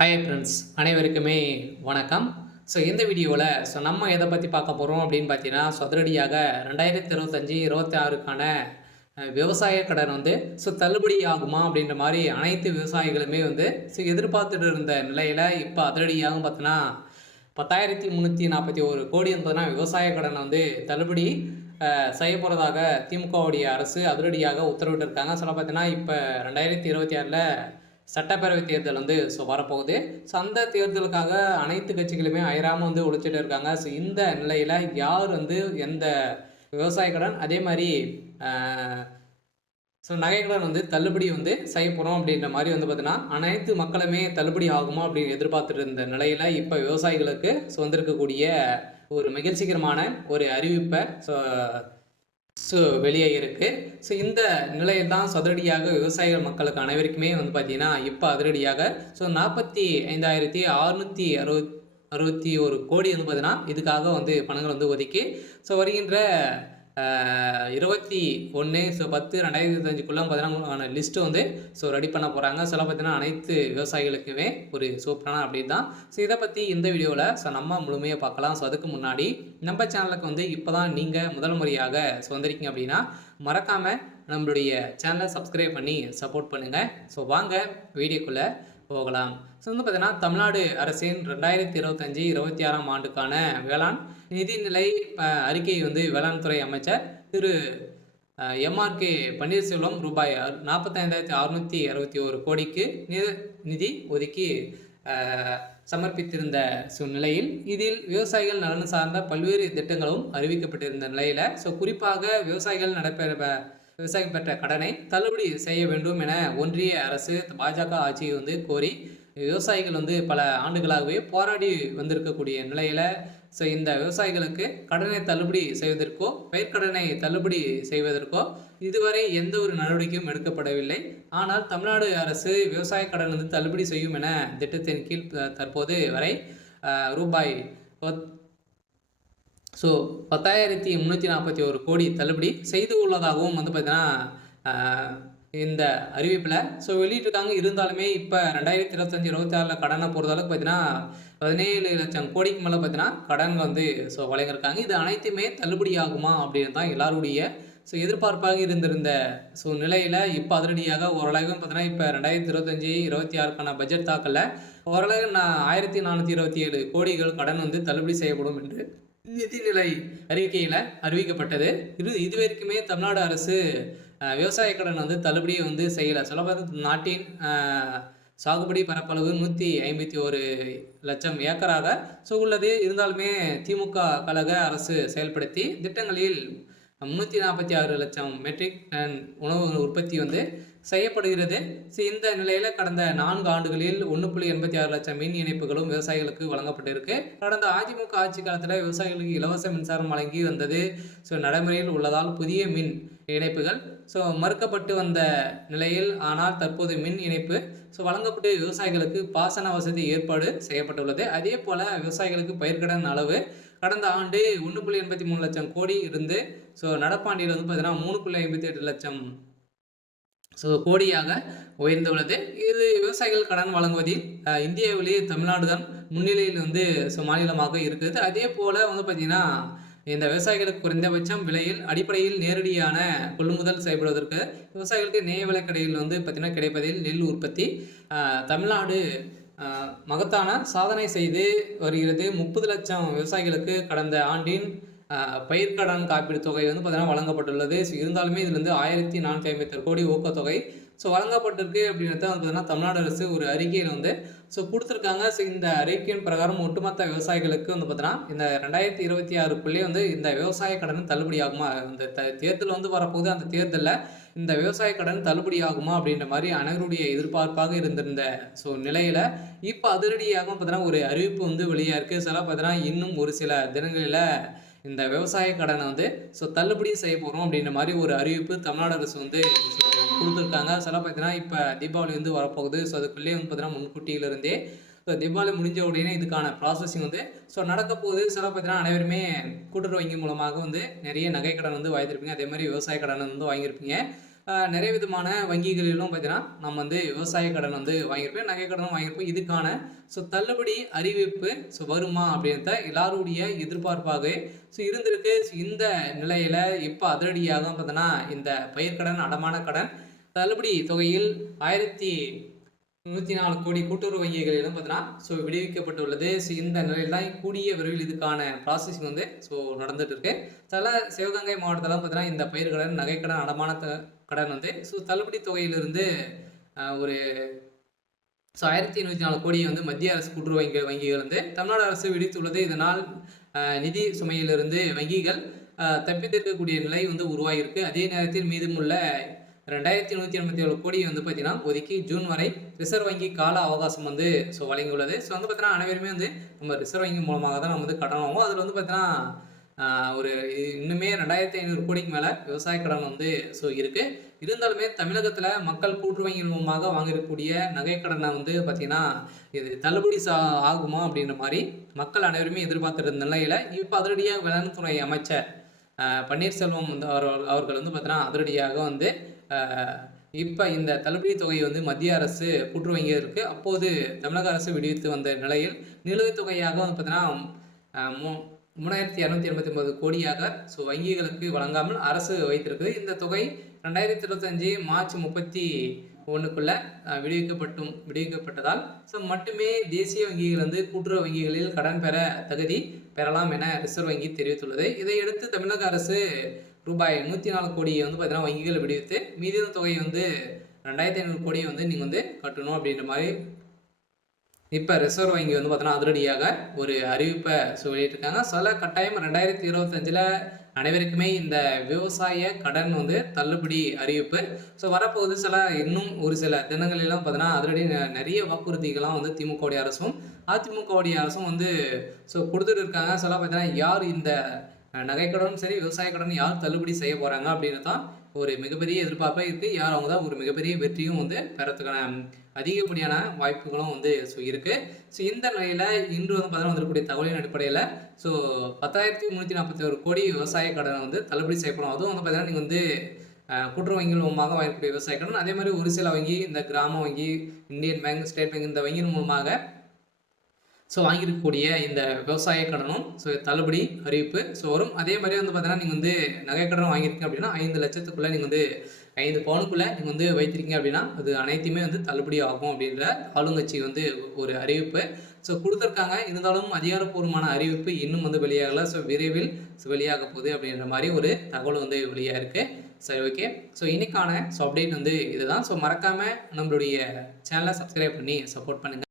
Hi friends, அனைவருக்குமே வணக்கம். இந்த வீடியோவில் நம்ம எதை பற்றி பார்க்க போகிறோம் அப்படின்னு பார்த்தீங்கன்னா, அதிரடியாக 2025, 26க்கான விவசாய கடன் தள்ளுபடி ஆகுமா அப்படின்ற மாதிரி அனைத்து விவசாயிகளுமே எதிர்பார்த்துட்டு இருந்த நிலையில் இப்போ அதிரடியாக பார்த்தீங்கன்னா 10,341 கோடி விவசாய கடன் தள்ளுபடி செய்ய போகிறதாக திமுகவுடைய அரசு அதிரடியாக உத்தரவிட்டிருக்காங்க. பார்த்தீங்கன்னா இப்போ 2026ல் சட்டப்பேரவை தேர்தல் வரப்போகுது. அந்த தேர்தலுக்காக அனைத்து கட்சிகளுமே அயராமல் உழைச்சிட்டு இருக்காங்க. இந்த நிலையில் யார் எந்த விவசாய கடன் அதே மாதிரி நகை கடன் தள்ளுபடி செய்ய போகிறோம் அப்படின்ற மாதிரி பார்த்தீங்கன்னா அனைத்து மக்களுமே தள்ளுபடி ஆகுமா அப்படின்னு எதிர்பார்த்துட்டு இருந்த நிலையில் இப்போ விவசாயிகளுக்கு வந்திருக்கக்கூடிய ஒரு மகிழ்ச்சிகரமான ஒரு அறிவிப்பை வெளியே இருக்குது. இந்த நிலையில் தான் அதிரடியாக விவசாயிகள் மக்களுக்கு அனைவருக்குமே பார்த்தீங்கன்னா இப்போ அதிரடியாக 45,661 கோடி பார்த்தீங்கன்னா இதுக்காக பணங்கள் ஒதுக்கி வருகின்ற 21/10/2025க்குள்ள பார்த்தீங்கன்னா லிஸ்ட்டு ரெடி பண்ண போகிறாங்க. பார்த்தீங்கன்னா அனைத்து விவசாயிகளுக்குமே ஒரு சூப்பரான அப்டேட் தான். இதை பற்றி இந்த வீடியோவில் நம்ம முழுமையாக பார்க்கலாம். அதுக்கு முன்னாடி நம்ம சேனலுக்கு இப்போ தான் நீங்கள் முதல் முறையாக வந்திருக்கீங்க அப்படின்னா மறக்காமல் நம்மளுடைய சேனலை சப்ஸ்கிரைப் பண்ணி சப்போர்ட் பண்ணுங்கள். வாங்க வீடியோக்குள்ளே போகலாம். பார்த்தீங்கன்னா தமிழ்நாடு அரசின் 2025, 26ஆம் ஆண்டுக்கான வேளாண் நிதிநிலை அறிக்கை வேளாண் துறை அமைச்சர் திரு எம்ஆர்கே பன்னீர்செல்வம் ரூபாய் 45,661 கோடிக்கு நிதி ஒதுக்கி சமர்ப்பித்திருந்த நிலையில் இதில் விவசாயிகள் நலன் சார்ந்த பல்வேறு திட்டங்களும் அறிவிக்கப்பட்டிருந்த நிலையில் குறிப்பாக விவசாயிகள் விவசாயம் பெற்ற கடனை தள்ளுபடி செய்ய வேண்டும் என ஒன்றிய அரசு பாஜக ஆட்சியை கோரி விவசாயிகள் பல ஆண்டுகளாகவே போராடி வந்திருக்கக்கூடிய நிலையில் இந்த விவசாயிகளுக்கு கடனை தள்ளுபடி செய்வதற்கோ பயிர்க்கடனை தள்ளுபடி செய்வதற்கோ இதுவரை எந்த ஒரு நடவடிக்கையும் எடுக்கப்படவில்லை. ஆனால் தமிழ்நாடு அரசு விவசாய கடன் தள்ளுபடி செய்யும் என திட்டத்தின் கீழ் தற்போது வரை ரூபாய் 10,341 கோடி தள்ளுபடி செய்து உள்ளதாகவும் பார்த்தீங்கன்னா இந்த அறிவிப்பில் வெளியிட்டிருக்காங்க. இருந்தாலுமே இப்போ 2025, 26 கடனை பொறுத்தளவுக்கு பார்த்தீங்கன்னா 17 லட்சம் கோடிக்கு மேலே பார்த்தீங்கன்னா கடன் வழங்கியிருக்காங்க. இது அனைத்துமே தள்ளுபடி ஆகுமா அப்படின்னு தான் எல்லாருடைய எதிர்பார்ப்பாக இருந்திருந்த நிலையில் இப்போ அதிரடியாக ஓரளவு பார்த்தீங்கன்னா இப்போ 2025, 26க்கான பட்ஜெட் தாக்கல ஓரளவு 1,427 கோடிகள் கடன் தள்ளுபடி செய்யப்படும் என்று நிதிநிலை அறிக்கையில் அறிவிக்கப்பட்டது. இதுவரைக்குமே தமிழ்நாடு அரசு விவசாய கடன் தள்ளுபடியை செய்யலை. சொல்லப்போது நாட்டின் சாகுபடி பரப்பளவு 151 லட்சம் ஏக்கராக உள்ளது. இருந்தாலுமே திமுக கழக அரசு செயல்படுத்தி திட்டங்களில் 346 லட்சம் மெட்ரிக் டன் உணவு உற்பத்தி செய்யப்படுகிறது. இந்த நிலையில் கடந்த 4 ஆண்டுகளில் 1.86 லட்சம் மின் இணைப்புகளும் விவசாயிகளுக்கு வழங்கப்பட்டிருக்கு. கடந்த அதிமுக ஆட்சி காலத்தில் விவசாயிகளுக்கு இலவச மின்சாரம் வழங்கி வந்தது நடைமுறையில் உள்ளதால் புதிய மின் இணைப்புகள் மறுக்கப்பட்டு வந்த நிலையில் ஆனால் தற்போது மின் இணைப்பு வழங்கப்பட்டு விவசாயிகளுக்கு பாசன வசதி ஏற்பாடு செய்யப்பட்டுள்ளது. அதே போல் விவசாயிகளுக்கு பயிர்க்கடன் அளவு கடந்த ஆண்டு 1.83 லட்சம் கோடி இருந்து நடப்பாண்டில் பார்த்தீங்கன்னா 3.58 லட்சம் கோடியாக உயர்ந்துள்ளது. இது விவசாயிகள் கடன் வழங்குவதில் இந்தியாவிலேயே தமிழ்நாடு தான் முன்னிலையில் மாநிலமாக இருக்குது. அதே போல் பார்த்தீங்கன்னா இந்த விவசாயிகளுக்கு குறைந்தபட்சம் விலையில் அடிப்படையில் நேரடியான கொள்முதல் செய்யப்படுவதற்கு விவசாயிகளுக்கு நேய விலைக்கடையில் பார்த்தீங்கன்னா கிடைப்பதில் நெல் உற்பத்தி தமிழ்நாடு மகத்தான சாதனை செய்து வருகிறது. 30 லட்சம் விவசாயிகளுக்கு கடந்த ஆண்டின் பயிர்க்கடன் காப்பீடு தொகை பார்த்தீங்கன்னா வழங்கப்பட்டுள்ளது. இருந்தாலுமே இதில் 1,457 கோடி ஊக்கத்தொகை வழங்கப்பட்டிருக்கு அப்படின்றத பார்த்தீங்கன்னா தமிழ்நாடு அரசு ஒரு அறிக்கையில் கொடுத்துருக்காங்க. இந்த அறிக்கையின் பிரகாரம் ஒட்டுமொத்த விவசாயிகளுக்கு பார்த்தீங்கன்னா இந்த 2026க்குள்ளே இந்த விவசாய கடன் தள்ளுபடி ஆகுமா, இந்த தேர்தல் வரப்போகுது. அந்த தேர்தலில் இந்த விவசாய கடன் தள்ளுபடி ஆகுமா அப்படின்ற மாதிரி அனைவருடைய எதிர்பார்ப்பாக இருந்திருந்த நிலையில் இப்போ அதிரடியாக பார்த்தீங்கன்னா ஒரு அறிவிப்பு வெளியாக இருக்குது. பார்த்தீங்கன்னா இன்னும் ஒரு சில தினங்களில் இந்த விவசாய கடனை தள்ளுபடி செய்ய போகிறோம் அப்படின்ற மாதிரி ஒரு அறிவிப்பு தமிழ்நாடு அரசு கொடுத்துருக்காங்க. பார்த்தீங்கன்னா இப்போ தீபாவளி வரப்போகுது. அதுக்குள்ளேயே பார்த்தீங்கன்னா முன்கூட்டியிலிருந்தே தீபாவளி முடிஞ்ச உடனே இதுக்கான ப்ராசஸிங் நடக்க போகுது. பார்த்தீங்கன்னா அனைவருமே கூட்டுறவு வங்கி மூலமாக நிறைய நகை கடன் வாங்கியிருப்பீங்க. அதே மாதிரி விவசாய கடன் வாங்கியிருப்பீங்க. நிறைய விதமான வங்கிகளிலும் பார்த்தீங்கன்னா நம்ம வந்து விவசாய கடன் வந்து வாங்கியிருப்போம், நகை கடனும் வாங்கியிருப்போம். இதுக்கான தள்ளுபடி அறிவிப்பு வருமா அப்படின்றத எல்லாருடைய எதிர்பார்ப்பாகவே இருந்திருக்கு. இந்த நிலையில இப்போ அதிரடியாக பார்த்தீங்கன்னா இந்த பயிர்க்கடன், அடமான கடன் தள்ளுபடி தொகையில் 1104 கோடி கூட்டுறவு வங்கிகளிலும் பார்த்தீங்கன்னா விடுவிக்கப்பட்டுள்ளது. இந்த நிலையில் தான் கூடிய விரைவில் இதுக்கான ப்ராசஸிங் வந்து நடந்துட்டு இருக்கு. சில சிவகங்கை மாவட்டத்தில் பார்த்தீங்கன்னா இந்த பயிர்க்கடன், நகைக்கடன், அடமான கடன் வந்து தள்ளுபடி தொகையிலிருந்து ஒரு 1104 கோடி வந்து மத்திய அரசு கூட்டுறவு வங்கிகள் வந்து தமிழ்நாடு அரசு விடுத்துள்ளது. இதனால் நிதி சுமையிலிருந்து வங்கிகள் தப்பித்திருக்கக்கூடிய நிலை வந்து உருவாகியிருக்கு. அதே நேரத்தில் மீதமுள்ள 2187 கோடி வந்து பார்த்தீங்கன்னா ஒதுக்கி ஜூன் வரை ரிசர்வ் வங்கி கால அவகாசம் வந்து வழங்கியுள்ளது. வந்து பார்த்தீங்கன்னா அனைவருமே வந்து நம்ம ரிசர்வ் வங்கி மூலமாக தான் நம்ம வந்து கடன் வாங்குவோம். அதில் வந்து பார்த்தீங்கன்னா ஒரு இன்னுமே 2500 கோடிக்கு மேலே விவசாய கடன் வந்து இருக்கு. இருந்தாலுமே தமிழகத்தில் மக்கள் கூட்டுறவு வங்கிகள் மூலமாக வாங்கக்கூடிய நகை கடனை வந்து பார்த்தீங்கன்னா இது தள்ளுபடி ஆகுமா அப்படின்ற மாதிரி மக்கள் அனைவருமே எதிர்பார்த்திருந்த நிலையில் இப்போ அதிரடியாக வேளாண் துறை அமைச்சர் பன்னீர்செல்வம் வந்து அவர்கள் வந்து பார்த்தீங்கன்னா அதிரடியாக வந்து இப்போ இந்த தள்ளுபடி தொகையை வந்து மத்திய அரசு கூட்டுறவு வங்கியிற்கு அப்போது தமிழக அரசு விடுவித்து வந்த நிலையில் நிலுவைத் தொகையாக வந்து பார்த்தீங்கன்னா 3289 கோடியாக வங்கிகளுக்கு வழங்காமல் அரசு வைத்திருக்குது. இந்த தொகை 2025 மார்ச் 31க்குள்ள விடுவிக்கப்பட்டதால் மட்டுமே தேசிய வங்கிகள் வந்து கூட்டுறவு வங்கிகளில் கடன் பெற தகுதி பெறலாம் என ரிசர்வ் வங்கி தெரிவித்துள்ளது. இதையடுத்து தமிழக அரசு ரூபாய் 104 கோடியை வந்து பார்த்தீங்கன்னா வங்கிகளை விடுவித்து மீதியான தொகையை வந்து 2500 கோடியை வந்து நீங்கள் வந்து கட்டணும் அப்படின்ற மாதிரி இப்போ ரிசர்வ் வங்கி வந்து பார்த்தீங்கன்னா அதிரடியாக ஒரு அறிவிப்பை வெளியிட்டிருக்காங்க. சில கட்டாயம் 2025 அனைவருக்குமே இந்த விவசாய கடன் வந்து தள்ளுபடி அறிவிப்பு வரப்போகுது. இன்னும் ஒரு சில தினங்களெல்லாம் பார்த்தீங்கன்னா அதிரடி நிறைய வாக்குறுதிகள்லாம் வந்து திமுகவுடைய அரசும் அதிமுகவுடைய அரசும் வந்து கொடுத்துட்டு இருக்காங்க. பார்த்தீங்கன்னா யார் இந்த நகைக்கடனும் சரி விவசாய கடன் யார் தள்ளுபடி செய்ய போகிறாங்க அப்படின்னு தான் ஒரு மிகப்பெரிய எதிர்பார்ப்பாக இருக்குது. யார் அவங்க தான் ஒரு மிகப்பெரிய வெற்றியும் வந்து பெறத்துக்கான அதிகப்படியான வாய்ப்புகளும் வந்து இருக்குது. இந்த நிலையில் இன்று வந்து பார்த்தீங்கன்னா வந்துக்கூடிய தகவலின் அடிப்படையில் 10,341 கோடி விவசாய கடனை வந்து தள்ளுபடி செய்யப்படும். அதுவும் வந்து பார்த்தீங்கன்னா நீங்கள் வந்து கூட்டுறவு வங்கிகள் மூலமாக வாங்கக்கூடிய விவசாய கடன், அதே மாதிரி ஒரு சில வங்கி இந்த கிராம வங்கி, இந்தியன் பேங்க், ஸ்டேட் பேங்க் இந்த வங்கியின் மூலமாக வாங்கியிருக்கக்கூடிய இந்த விவசாய கடனும் தள்ளுபடி அறிவிப்பு வரும். அதே மாதிரி வந்து பார்த்தீங்கன்னா நீங்கள் வந்து நகைக்கடன் வாங்கியிருக்கீங்க அப்படின்னா 5 லட்சத்துக்குள்ளே நீங்கள் வந்து 5 பவுனுக்குள்ளே நீங்கள் வந்து வைத்திருக்கீங்க அப்படின்னா அது அனைத்துமே வந்து தள்ளுபடி ஆகும் அப்படின்ற ஆளுங்கட்சி வந்து ஒரு அறிவிப்பு கொடுத்துருக்காங்க. இருந்தாலும் அதிகாரப்பூர்வமான அறிவிப்பு இன்னும் வந்து வெளியாகலை. விரைவில் வெளியாக போகுது அப்படின்ற மாதிரி ஒரு தகவல் வந்து வெளியாக இருக்குது. சரி, ஓகே. இன்னைக்கான அப்டேட் வந்து இதுதான். மறக்காமல் நம்மளுடைய சேனலை சப்ஸ்கிரைப் பண்ணி சப்போர்ட் பண்ணுங்கள்.